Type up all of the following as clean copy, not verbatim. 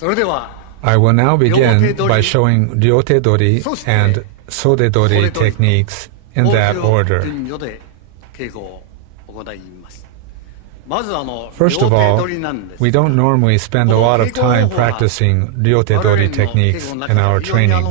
I will now begin by showing Ryotedori and Sodedori techniques in that order. First of all, we don't normally spend a lot of time practicing Ryotedori techniques in our training.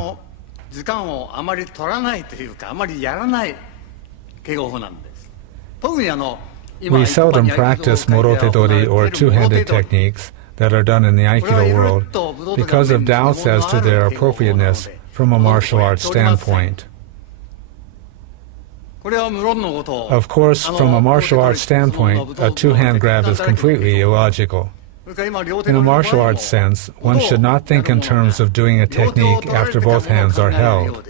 We seldom practice Morotedori or two-handed techniques that are done in the Aikido world because of doubts as to their appropriateness from a martial arts standpoint. Of course, from a martial arts standpoint, a two-hand grab is completely illogical. In a martial arts sense, one should not think in terms of doing a technique after both hands are held.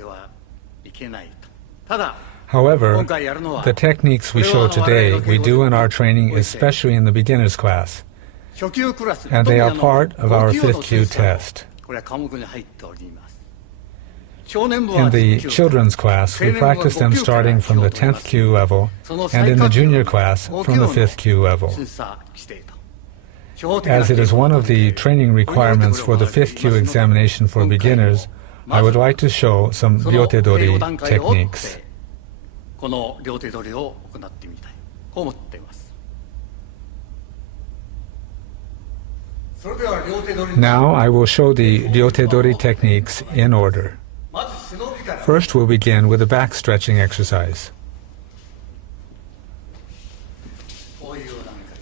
However, the techniques we show today, we do in our training, especially in the beginner's class, and they are part of our 5th Q test. In the children's class, we practice them starting from the 10th Q level, and in the junior class, from the 5th Q level. As it is one of the training requirements for the 5th Q examination for beginners, I would like to show some Ryotedori techniques. Now I will show the Ryotedori techniques in order. First, we'll begin with a back stretching exercise.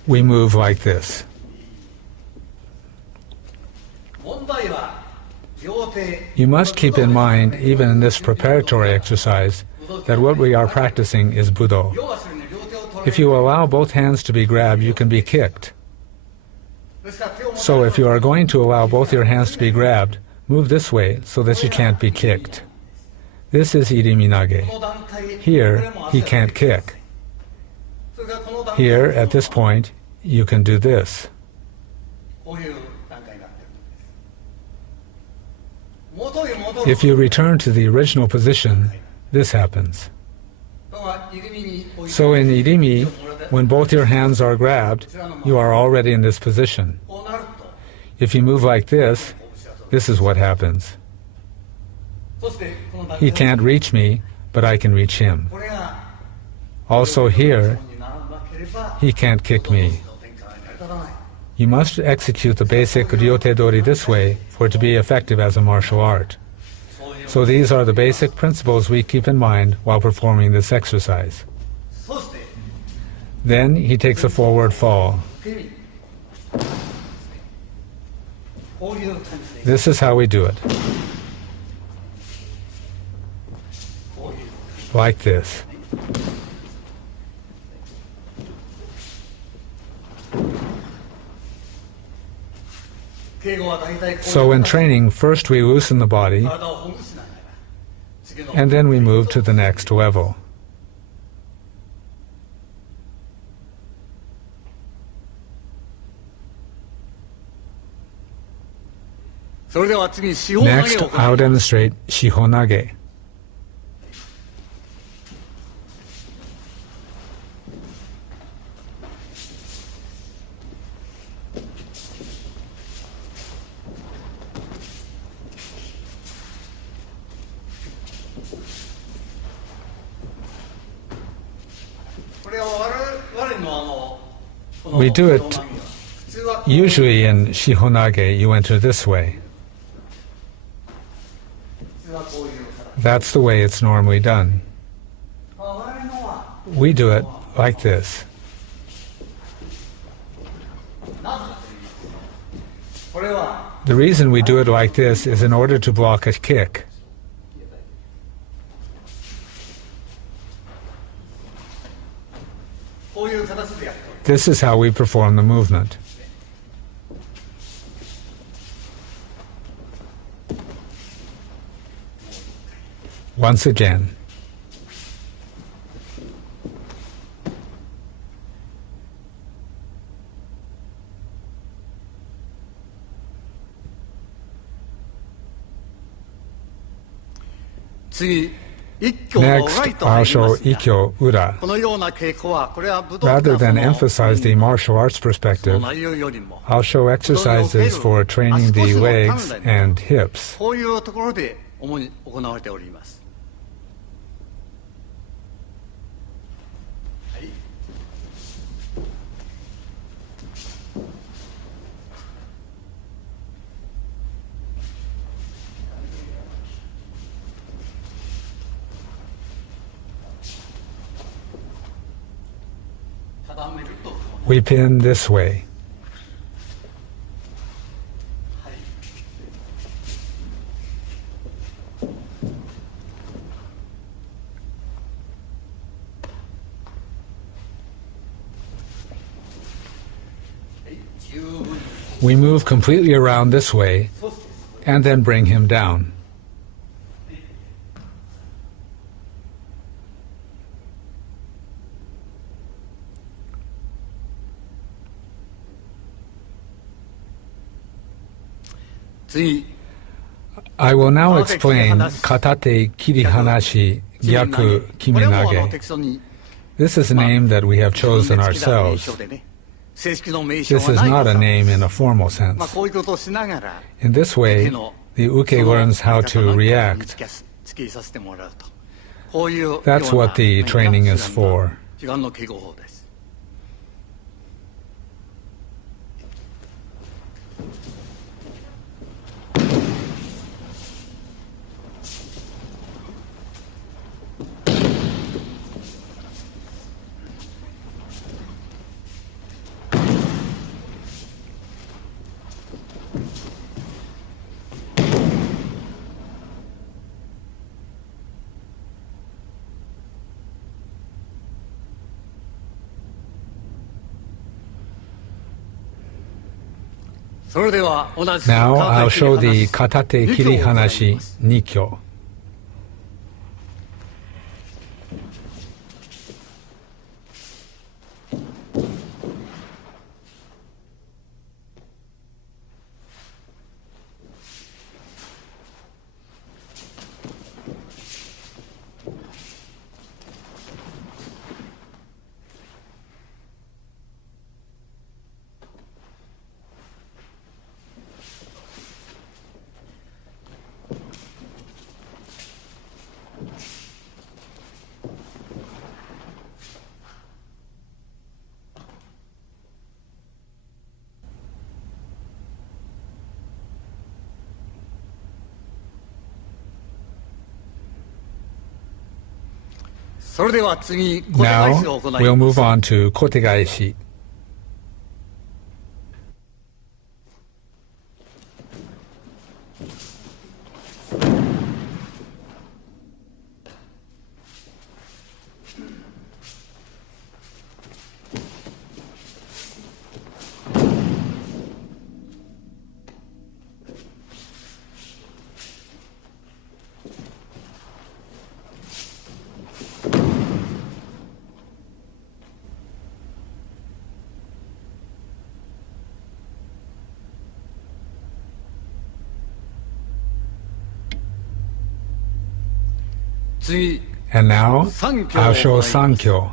We move like this. You must keep in mind, even in this preparatory exercise, that what we are practicing is Budo. If you allow both hands to be grabbed, you can be kicked. So if you are going to allow both your hands to be grabbed, move this way so that you can't be kicked. This is Iriminage. Here, he can't kick. Here, at this point, you can do this. If you return to the original position, this happens. So in Irimi, when both your hands are grabbed, you are already in this position. If you move like this, this is what happens. He can't reach me, but I can reach him. Also here, he can't kick me. You must execute the basic Ryotedori this way for it to be effective as a martial art. So these are the basic principles we keep in mind while performing this exercise. Then he takes a forward fall. This is how we do it. Like this. So in training, first we loosen the body, and then we move to the next level. Next, I'll demonstrate Shihonage. We do it, usually in Shihonage, you enter this way. That's the way it's normally done. We do it like this. The reason we do it like this is in order to block a kick. This is how we perform the movement. Once again. Next, I'll show Ikkyo Ura. Rather than emphasize the martial arts perspective, I'll show exercises for training the legs and hips. We pin this way. We move completely around this way and then bring him down. I will now explain Katate Kirihanashi Gyaku Kiminage. This is a name that we have chosen ourselves. This is not a name in a formal sense. In this way, the uke learns how to react. That's what the training is for. Now I'll show the Katate Kirihanashi Nikyo. Now we'll move on to kotegaeshi. And now I'll show Sankyo.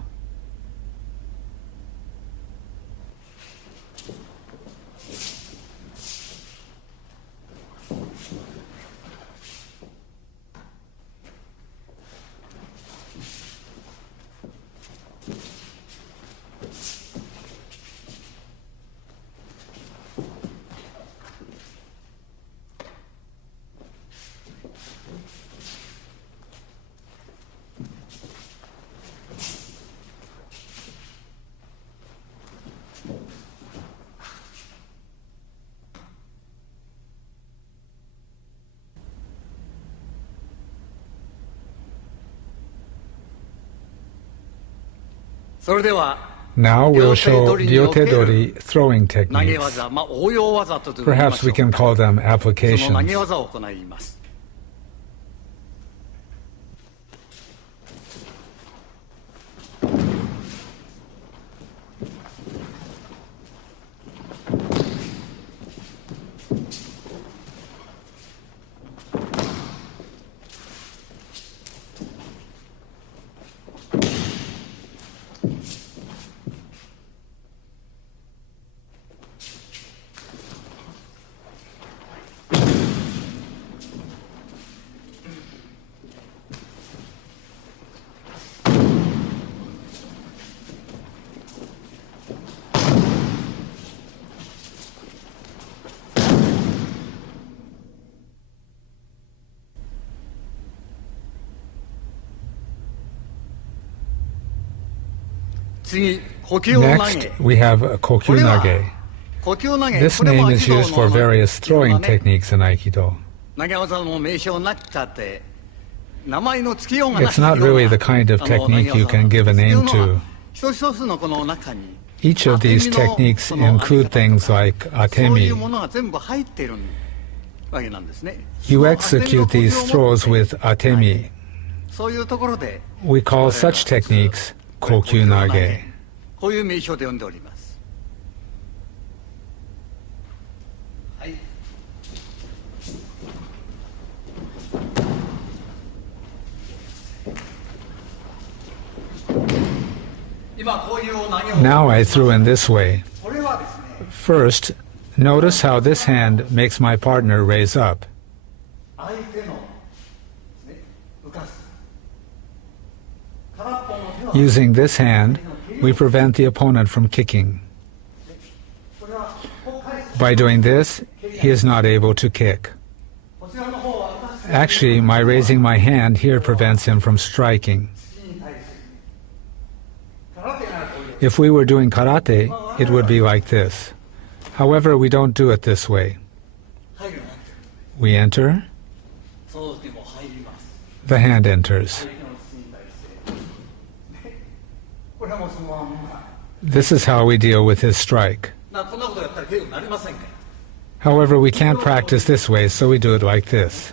Now we'll show Ryotedori throwing techniques. Perhaps we can call them applications. Next, we have Kokyunage. This name is used for various throwing techniques in Aikido. It's not really the kind of technique you can give a name to. Each of these techniques include things like atemi. You execute these throws with atemi. We call such techniques kokyunage. Now I threw in this way. First, notice how this hand makes my partner raise up. Using this hand, we prevent the opponent from kicking. By doing this, he is not able to kick. Actually, my raising my hand here prevents him from striking. If we were doing karate, it would be like this. However, we don't do it this way. We enter, the hand enters. This is how we deal with his strike. However, we can't practice this way, so we do it like this.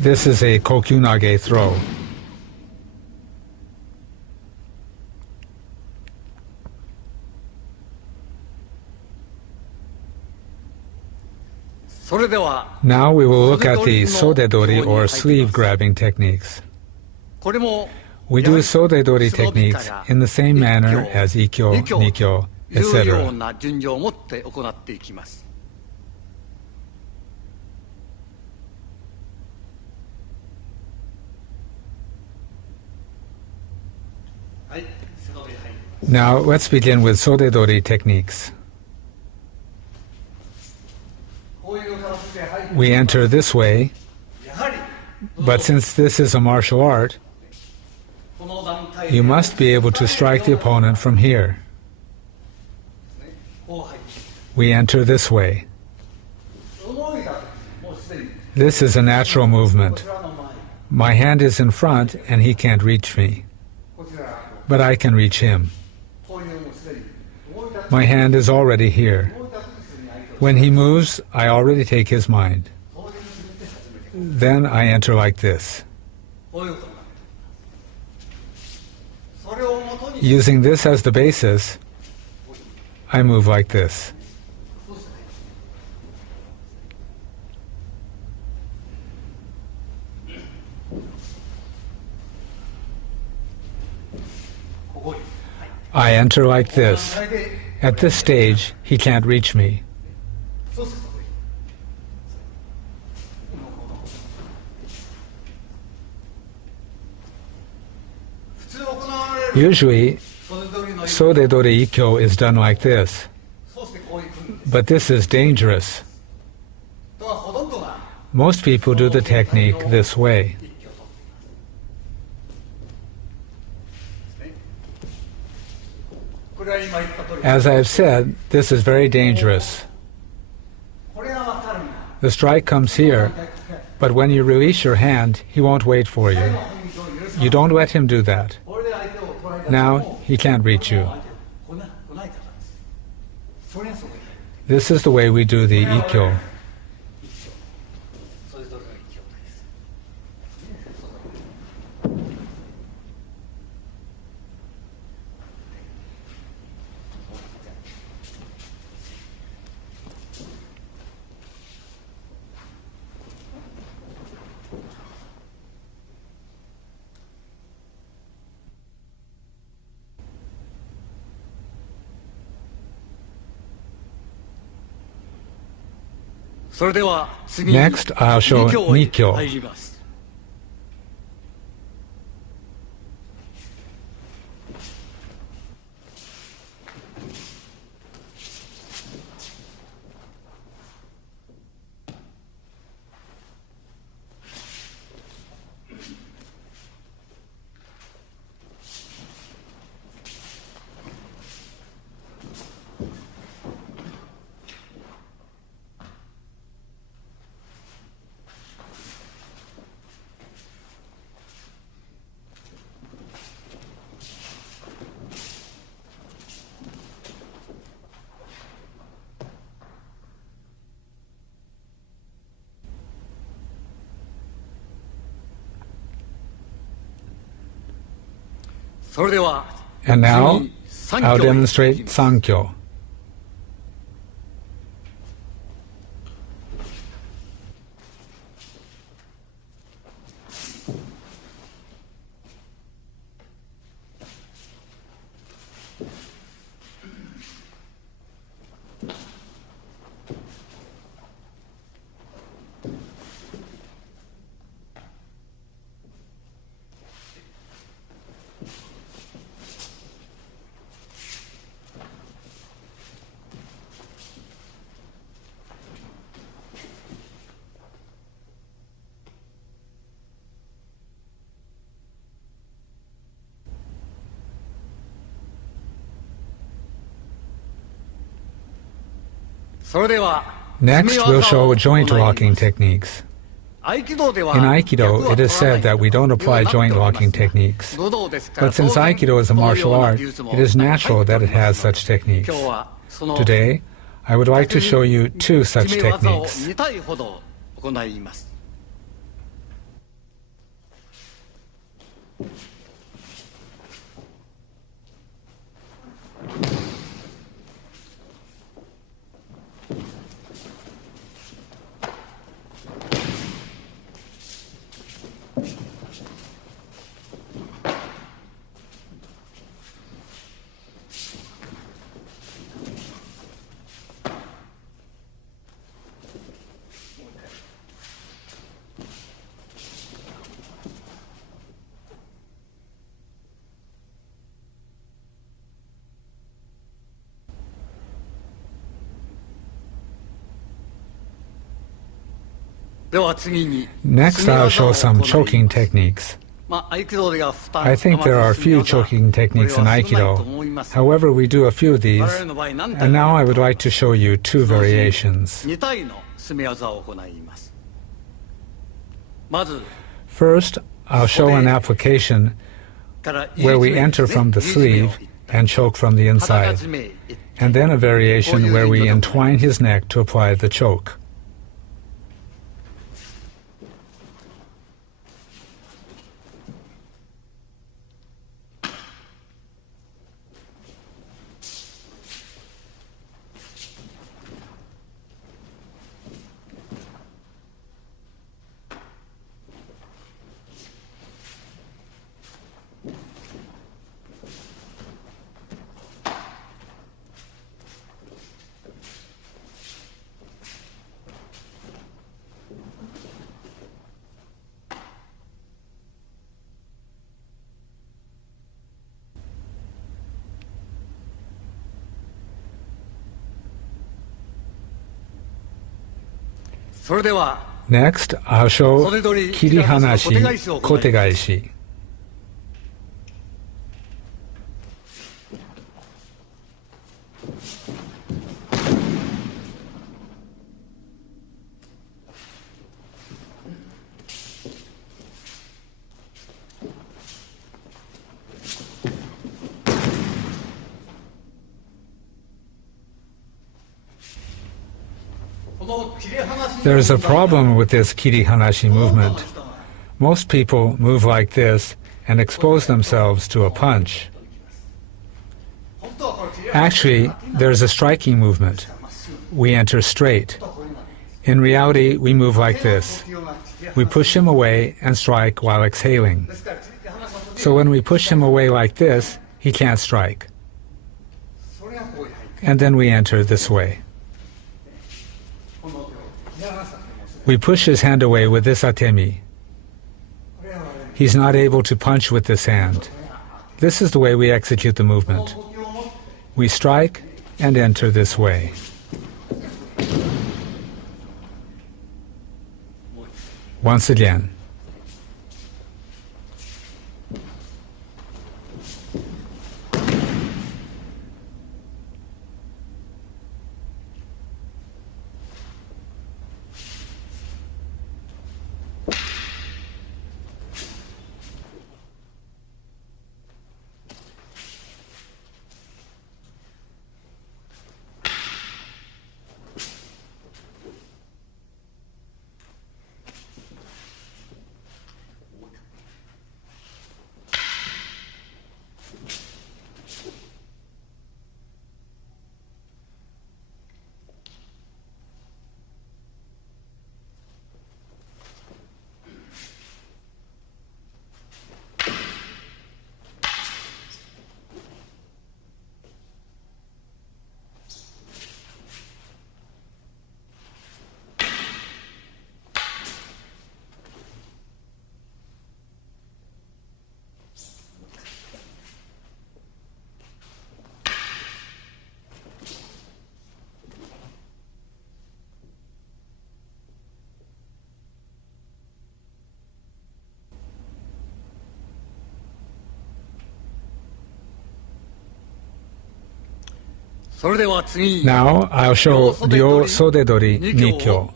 This is a kokyunage throw. Now we will look at the Sodedori or sleeve grabbing techniques. We do Sodedori techniques in the same manner as Ikkyo, Nikyo, etc. Now let's begin with Sodedori techniques. We enter this way, but since this is a martial art, you must be able to strike the opponent from here. We enter this way. This is a natural movement. My hand is in front and he can't reach me, but I can reach him. My hand is already here. When he moves, I already take his mind. Then I enter like this. Using this as the basis, I move like this. I enter like this. At this stage, he can't reach me. Usually, Sodedori Ikkyo is done like this, but this is dangerous. Most people do the technique this way. As I have said, this is very dangerous. The strike comes here, but when you release your hand, he won't wait for you. You don't let him do that. Now, he can't reach you. This is the way we do the Ikkyo. Next, I'll show Nikyo. And now, I'll demonstrate Sankyo. Next, we'll show joint locking techniques. In Aikido, it is said that we don't apply joint locking techniques. But since Aikido is a martial art, it is natural that it has such techniques. Today, I would like to show you two such techniques. Next, I'll show some choking techniques. I think there are a few choking techniques in Aikido. However, we do a few of these, and now I would like to show you two variations. First, I'll show an application where we enter from the sleeve and choke from the inside, and then a variation where we entwine his neck to apply the choke. Next, I'll show Kirihanashi Kotegaishi. There is a problem with this Kirihanashi movement. Most people move like this and expose themselves to a punch. Actually, there is a striking movement. We enter straight. In reality, we move like this. We push him away and strike while exhaling. So when we push him away like this, he can't strike. And then we enter this way. We push his hand away with this atemi. He's not able to punch with this hand. This is the way we execute the movement. We strike and enter this way. Once again. Now I'll show Ryotedori Nikyo.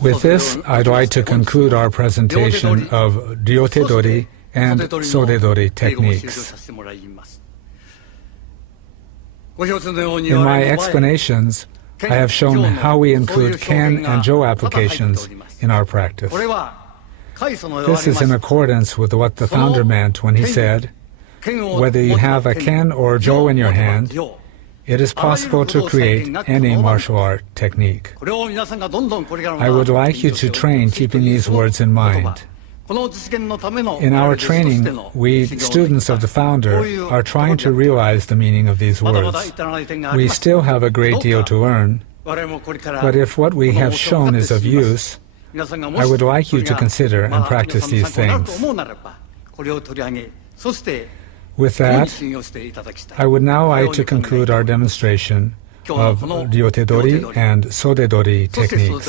With this, I'd like to conclude our presentation of Ryotedori and Sodedori techniques. In my explanations, I have shown how we include Ken and Jo applications in our practice. This is in accordance with what the founder meant when he said, whether you have a Ken or Jo in your hand, it is possible to create any martial art technique. I would like you to train keeping these words in mind. In our training, we, students of the founder, are trying to realize the meaning of these words. We still have a great deal to learn, but if what we have shown is of use, I would like you to consider and practice these things. With that, I would now like to conclude our demonstration of Ryotedori and Sodedori techniques.